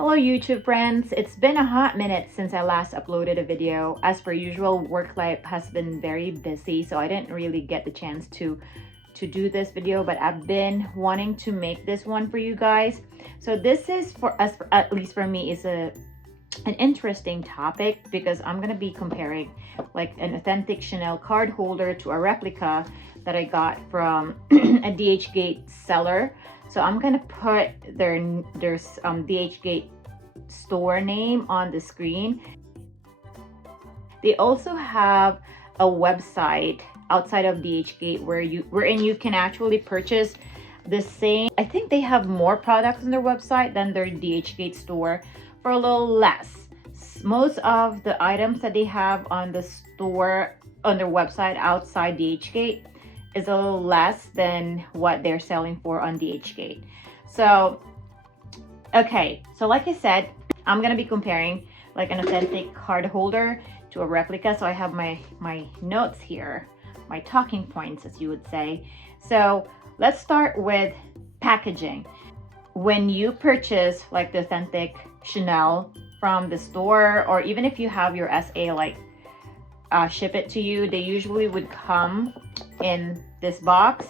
Hello YouTube friends, it's been a hot minute since I last uploaded a video. As per usual, work life has been very busy, so I didn't really get the chance to do this video, but I've been wanting to make this one for you guys. So this is, for us, at least for me, is an interesting topic because I'm gonna be comparing like an authentic Chanel card holder to a replica that I got from a Dhgate seller. So I'm gonna put their Dhgate store name on the screen. They also have a website outside of Dhgate wherein you can actually purchase the same. I think they have more products on their website than their Dhgate store for a little less. Most of the items that they have on the store on their website outside Dhgate is a little less than what they're selling for on Dhgate. So okay, so like I said, I'm gonna be comparing like an authentic card holder to a replica. So I have my notes here, my talking points, as you would say. So let's start with packaging. When you purchase like the authentic Chanel from the store, or even if you have your SA like ship it to you, they usually would come in this box.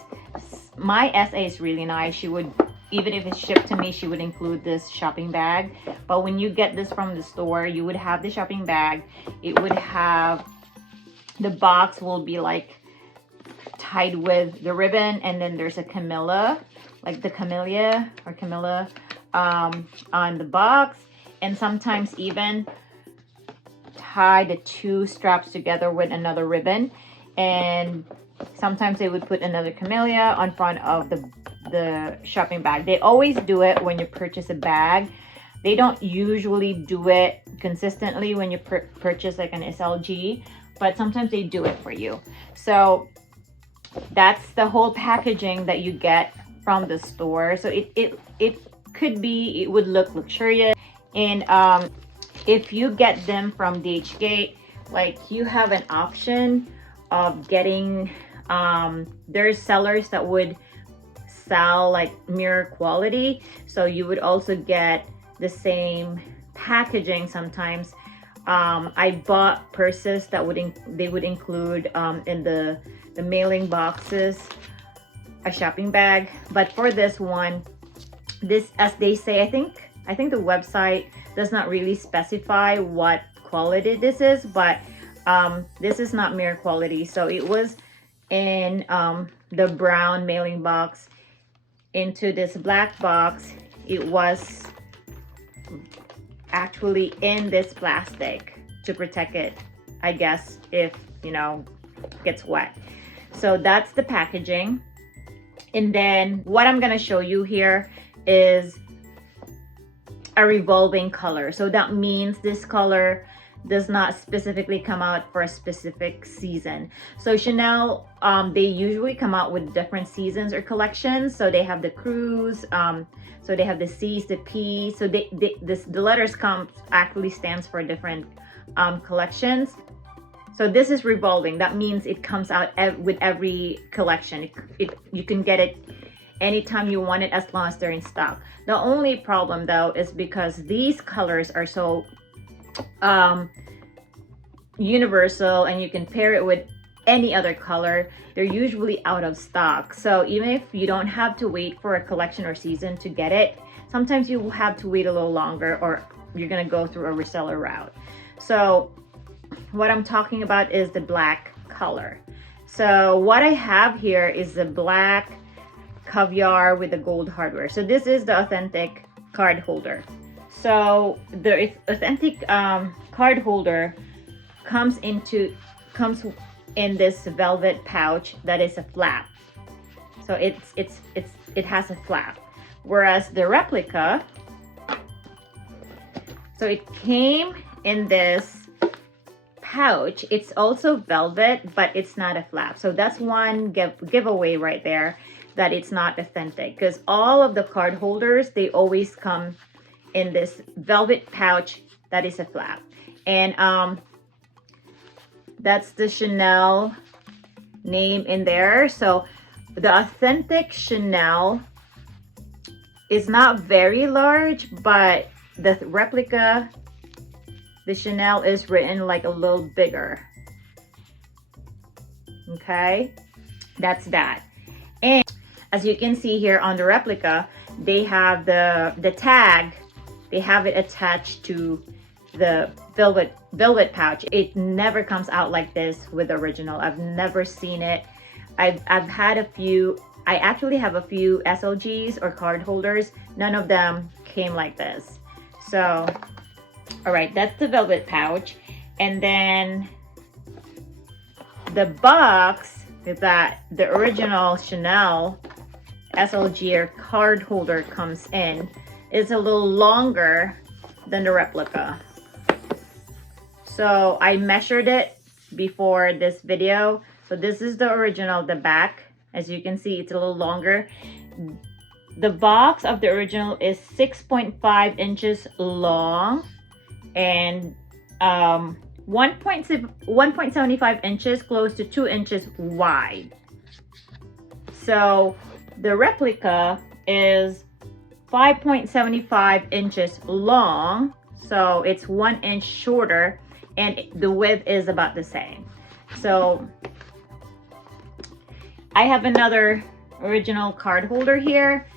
My SA is really nice. She would, even if it's shipped to me, she would include this shopping bag. But when you get this from the store, you would have the shopping bag. It would have, the box will be like tied with the ribbon, and then there's a Camilla, like the Camilla on the box, and sometimes even tie the two straps together with another ribbon. And sometimes they would put another camellia on front of the shopping bag. They always do it when you purchase a bag. They don't usually do it consistently when you purchase like an SLG, but sometimes they do it for you. So that's the whole packaging that you get from the store. So it could be, it would look luxurious. And if you get them from Dhgate, like you have an option of getting, there's sellers that would sell like mirror quality. So you would also get the same packaging sometimes. I bought purses that they would include in the mailing boxes a shopping bag. But for this one, this, as they say, I think the website does not really specify what quality this is, but this is not mirror quality. So it was in the brown mailing box into this black box. It was actually in this plastic to protect it, I guess, if gets wet. So that's the packaging. And then what I'm gonna show you here is a revolving color. So that means this color does not specifically come out for a specific season. So Chanel, they usually come out with different seasons or collections. So they have the cruise, so they have the C's, the P. So the letters actually stands for different collections. So this is revolving. That means it comes out with every collection. You can get it anytime you want it, as long as they're in stock. The only problem though is because these colors are so universal and you can pair it with any other color, they're usually out of stock. So even if you don't have to wait for a collection or season to get it, sometimes you will have to wait a little longer, or you're gonna go through a reseller route. So what I'm talking about is the black color. So what I have here is the black Caviar with the gold hardware. So this is the authentic card holder. So the authentic card holder comes in this velvet pouch that is a flap. So it has a flap. Whereas the replica, so it came in this pouch. It's also velvet, but it's not a flap. So that's one giveaway right there, that it's not authentic, because all of the card holders, they always come in this velvet pouch that is a flap. And that's the Chanel name in there. So the authentic Chanel is not very large, but the replica, the Chanel is written like a little bigger. Okay, that's that. And as you can see here on the replica, they have the tag, they have it attached to the velvet pouch. It never comes out like this with the original. I've never seen it. I've had a few. I actually have a few SLGs or card holders. None of them came like this. So, all right, that's the velvet pouch. And then the box that the original Chanel SLG or card holder comes in is a little longer than the replica. So I measured it before this video. So this is the original, the back. As you can see, it's a little longer. The box of the original is 6.5 inches long and 1.75 inches, close to 2 inches wide. So the replica is 5.75 inches long, so it's 1 inch shorter, and the width is about the same. So I have another original card holder here.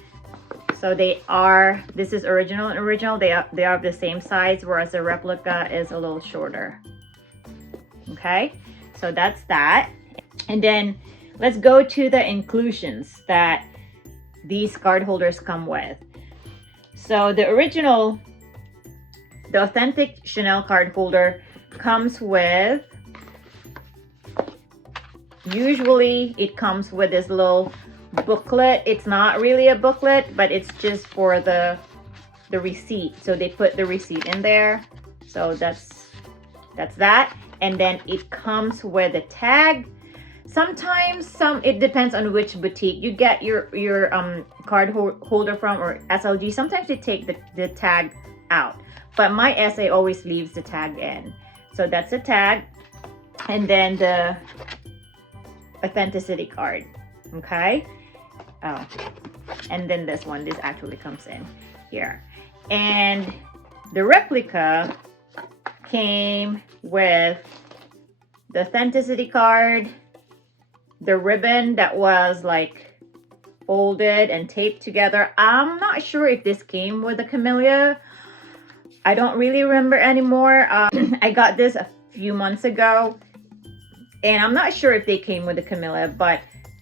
So this is original and original. They are the same size, whereas the replica is a little shorter. Okay, so that's that. And then let's go to the inclusions that these card holders come with. So the original, the authentic Chanel card holder comes with, usually it comes with this little booklet. It's not really a booklet, but it's just for the receipt. So they put the receipt in there. So that's that. And then it comes with a tag. Sometimes it depends on which boutique you get your card holder from, or SLG. Sometimes they take the tag out, but my SA always leaves the tag in. So that's a tag. And then the authenticity card. Okay. Oh, and then this actually comes in here. And the replica came with the authenticity card, the ribbon that was like folded and taped together. I'm not sure if this came with the camellia. I don't really remember anymore. I got this a few months ago, and I'm not sure if they came with the camellia, but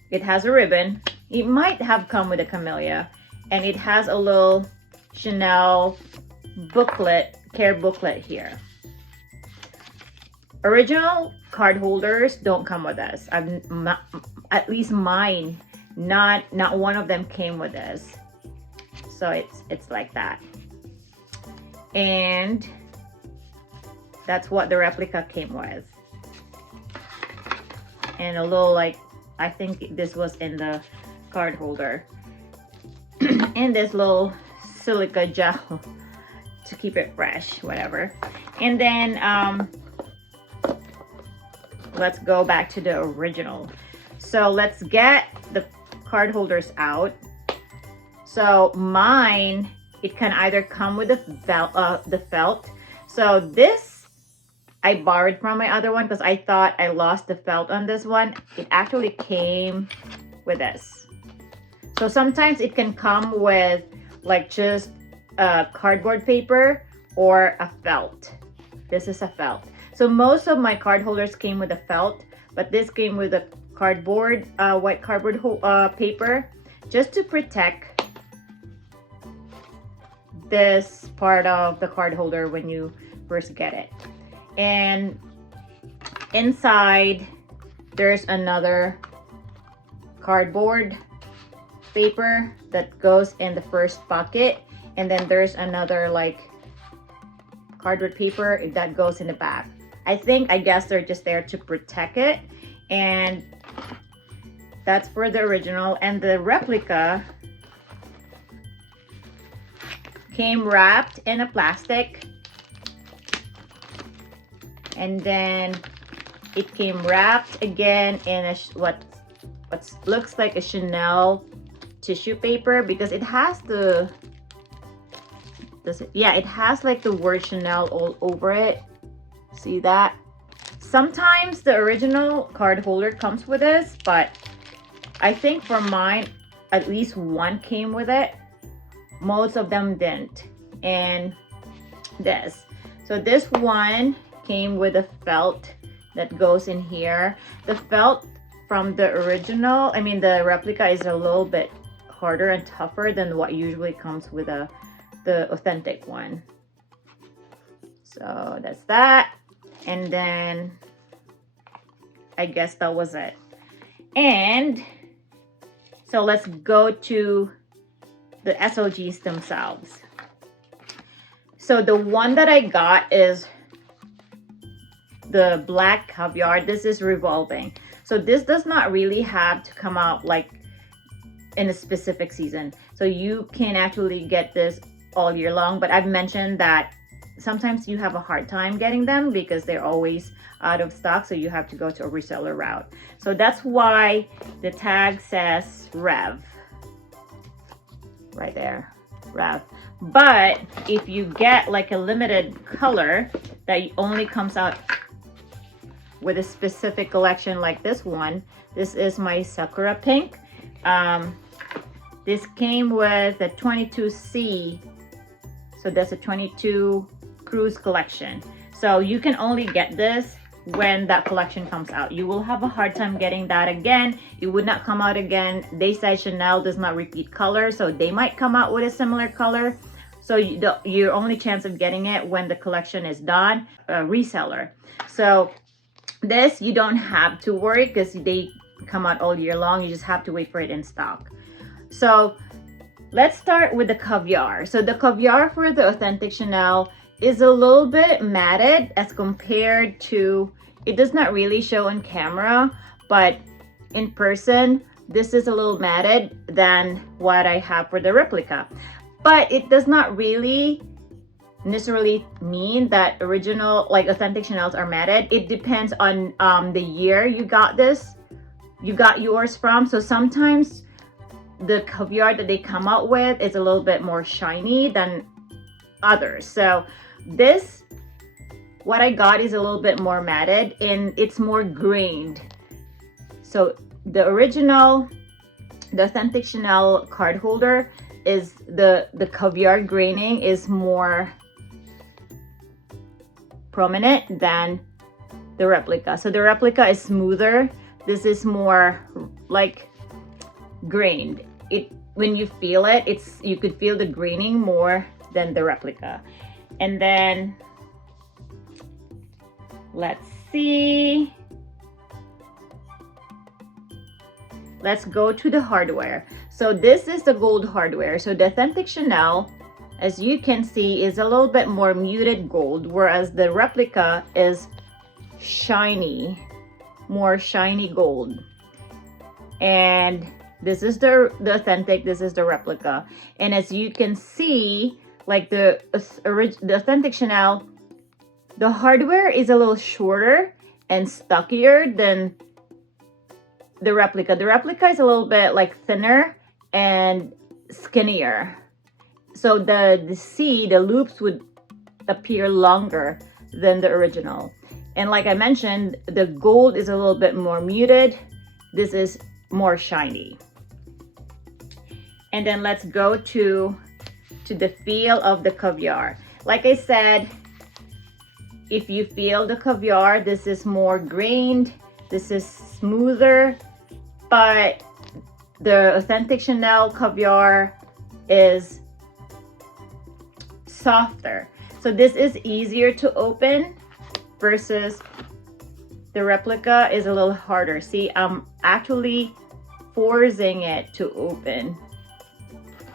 it has a ribbon. It might have come with a camellia, and it has a little Chanel booklet, care booklet here. Original card holders don't come with this. At least mine, not one of them came with this. So it's like that. And that's what the replica came with. And a little, like, I think this was in the card holder. And this little silica gel to keep it fresh, whatever. And then let's go back to the original. So let's get the card holders out. So mine, it can either come with the felt. So this I borrowed from my other one because I thought I lost the felt on this one. It actually came with this. So sometimes it can come with like just cardboard paper or a felt. This is a felt. So most of my card holders came with a felt, but this came with a cardboard, white cardboard paper, just to protect this part of the card holder when you first get it. And inside there's another cardboard paper that goes in the first pocket, and then there's another like cardboard paper that goes in the back. I guess they're just there to protect it. And that's for the original. And the replica came wrapped in a plastic, and then it came wrapped again in a what looks like a Chanel tissue paper, because it has the Does it? Yeah, it has like the word Chanel all over it. See that? Sometimes the original card holder comes with this, but I think for mine, at least one came with it. Most of them didn't. And this. So this one came with a felt that goes in here. The felt from the original, I mean the replica, is a little bit harder and tougher than what usually comes with the authentic one. So that's that. And then I guess that was it. And so let's go to the SLGs themselves. So the one that I got is the black Caviar. This is revolving. So this does not really have to come out like in a specific season. So you can actually get this all year long, but I've mentioned that sometimes you have a hard time getting them because they're always out of stock, so you have to go to a reseller route. So that's why the tag says Rev right there, Rev. But if you get like a limited color that only comes out with a specific collection like this one, this is my Sakura Pink. This came with a 22C, so that's a 22 cruise collection. So you can only get this when that collection comes out. You will have a hard time getting that again. It would not come out again. They said Chanel does not repeat color, so they might come out with a similar color. So your only chance of getting it when the collection is done, a reseller. So this, you don't have to worry because they come out all year long. You just have to wait for it in stock. So let's start with the Caviar. So the Caviar for the authentic Chanel is a little bit matted as compared to, it does not really show on camera, but in person, this is a little matted than what I have for the replica. But it does not really necessarily mean that original, like authentic Chanels are matted. It depends on the year you got yours from. So sometimes the Caviar that they come out with is a little bit more shiny than others. So this, what I got, is a little bit more matted and it's more grained. So the original, the authentic Chanel card holder is the Caviar graining is more prominent than the replica. So the replica is smoother. This is more like grained. It, when you feel it, you could feel the graining more than the replica. And then let's see. Let's go to the hardware. So this is the gold hardware. So the authentic Chanel, as you can see, is a little bit more muted gold, whereas the replica is shiny, more shiny gold. And this is the authentic, this is the replica. And as you can see, like the authentic Chanel, the hardware is a little shorter and stockier than the replica. The replica is a little bit like thinner and skinnier. So the loops would appear longer than the original. And like I mentioned, the gold is a little bit more muted. This is more shiny. And then let's go to the feel of the Caviar. Like I said, if you feel the Caviar, this is more grained, this is smoother, but the authentic Chanel Caviar is softer. So this is easier to open versus the replica is a little harder. See, I'm actually forcing it to open.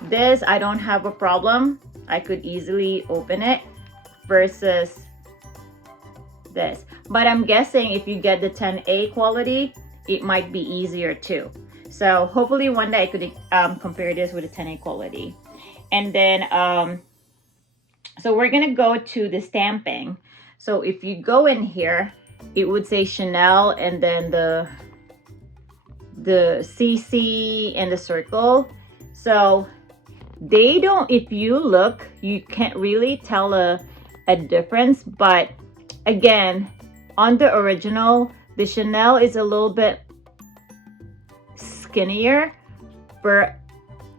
This, I don't have a problem. I could easily open it versus this. But I'm guessing if you get the 10A quality, it might be easier too. So hopefully one day I could compare this with the 10A quality. And then, so we're gonna go to the stamping. So if you go in here, it would say Chanel and then the CC and the circle. So They don't, if you look, you can't really tell a difference. But again, on the original, the Chanel is a little bit skinnier, but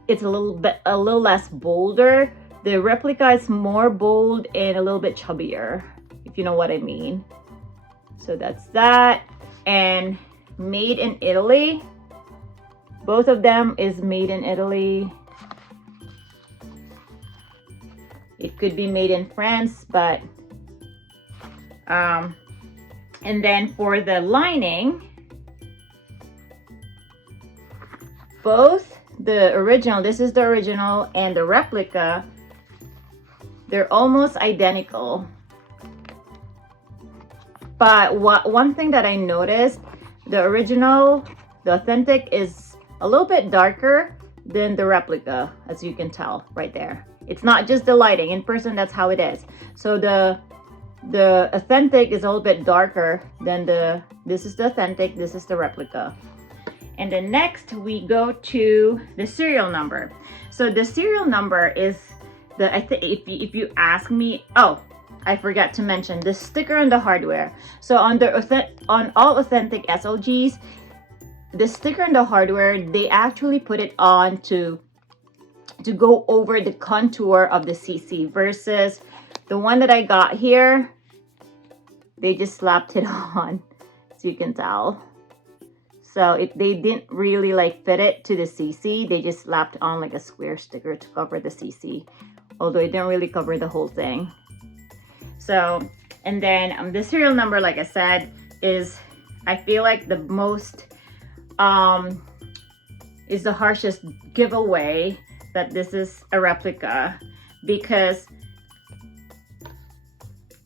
it's a little less bolder. The replica is more bold and a little bit chubbier, if you know what I mean. So that's that. And made in Italy. Both of them is made in Italy. It could be made in France, but and then for the lining, both the original, this is the original, and the replica, they're almost identical. But one thing that I noticed, the original, the authentic, is a little bit darker than the replica, as you can tell right there. It's not just the lighting. In person, that's how it is. So the authentic is a little bit darker than this is the authentic, this is the replica. And then next we go to the serial number. So the serial number is if you ask me, oh, I forgot to mention the sticker on the hardware. So on all authentic SLGs, the sticker on the hardware, they actually put it on to go over the contour of the CC, versus the one that I got here, they just slapped it on, so you can tell. So they didn't really like fit it to the CC, they just slapped on like a square sticker to cover the CC, although it didn't really cover the whole thing. So, and then the serial number, like I said, is, I feel like the most is the harshest giveaway that this is a replica, because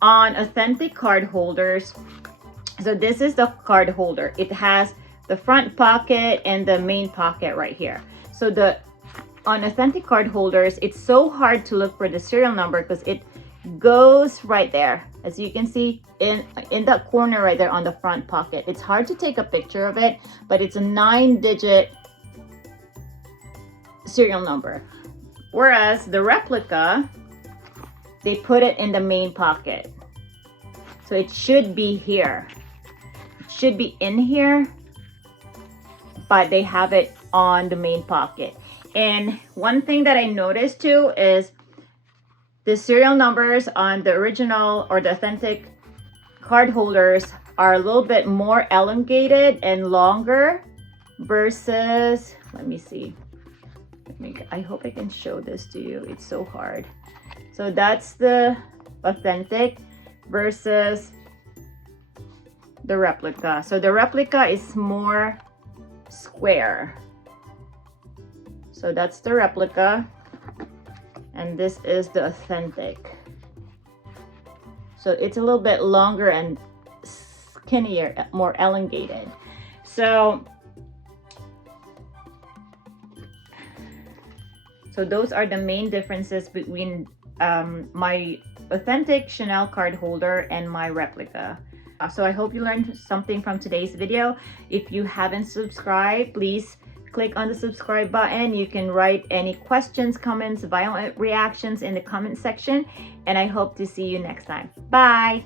on authentic card holders, so this is the card holder, it has the front pocket and the main pocket right here. So on authentic card holders, it's so hard to look for the serial number because it goes right there, as you can see in that corner right there on the front pocket. It's hard to take a picture of it, but it's a 9-digit serial number. Whereas the replica, they put it in the main pocket, so it should be here, it should be in here, but they have it on the main pocket. And one thing that I noticed too is the serial numbers on the original or the authentic card holders are a little bit more elongated and longer versus, let me see, I hope I can show this to you, it's so hard. So that's the authentic versus the replica. So the replica is more square. So that's the replica, and this is the authentic. So it's a little bit longer and skinnier, more elongated. So those are the main differences between my authentic Chanel card holder and my replica. So I hope you learned something from today's video. If you haven't subscribed, please click on the subscribe button. You can write any questions, comments, violent reactions in the comment section, and I hope to see you next time. Bye!